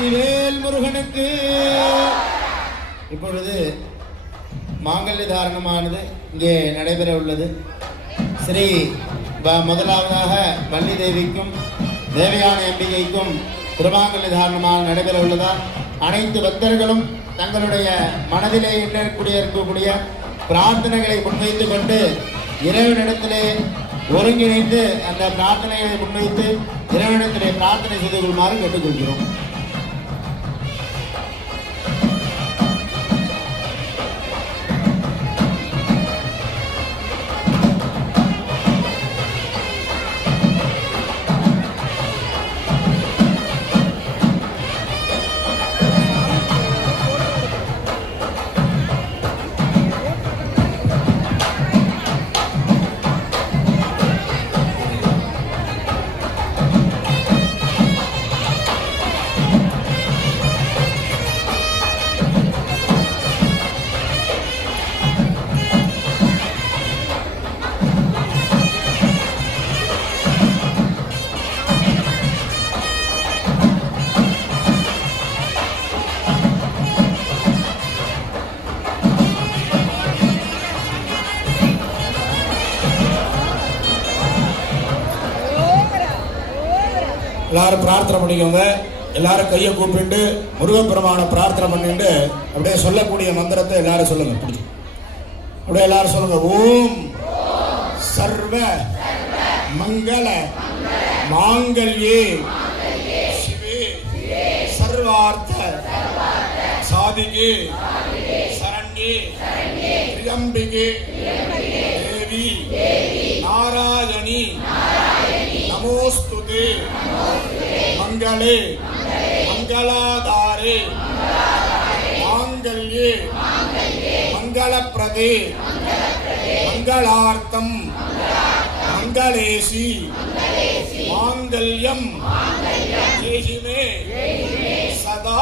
வெற்றிவேல் முருகனுக்கு. இப்பொழுது மாங்கல்ய தாரணமானது இங்கே நடைபெற உள்ளது. ஸ்ரீ முதலாவதாக வள்ளி தேவிக்கும் தேவயானை அம்பிகைக்கும் திருமாங்கல்ய தாரணமாக நடைபெற உள்ளதால் அனைத்து பக்தர்களும் தங்களுடைய மனதிலே இருக்கக்கூடிய பிரார்த்தனைகளை முன்வைத்துக் கொண்டு இறைவனிடத்திலே ஒருங்கிணைந்து அந்த பிரார்த்தனைகளை முன்வைத்து இறைவனிடத்திலே பிரார்த்தனை செய்து கொள்ளுமாறு கேட்டுக்கொள்கிறோம். எல்லாரும் பிரார்த்தனை பண்ணிக்கோங்க. எல்லாரும் கையை கூப்பிட்டு முருகப்பெருமான பிரார்த்தனை பண்ணிட்டு அப்படியே சொல்லக்கூடிய மந்திரத்தை எல்லாரும் சொல்லுங்க. அப்படியே எல்லாரும் சொல்லுங்க. ஓம் சர்வ மங்கள மாங்கல்யே சிவே சர்வார்த்த சாதிகே சரண்யே திரியம்பிகே தேவி நாராயணி நமோஸ்துதே मंगले मंगलाधारे मांगल्ये मंगलप्रदे मंगलार्थम मंगलेशी मांगल्यम देहि मे सदा।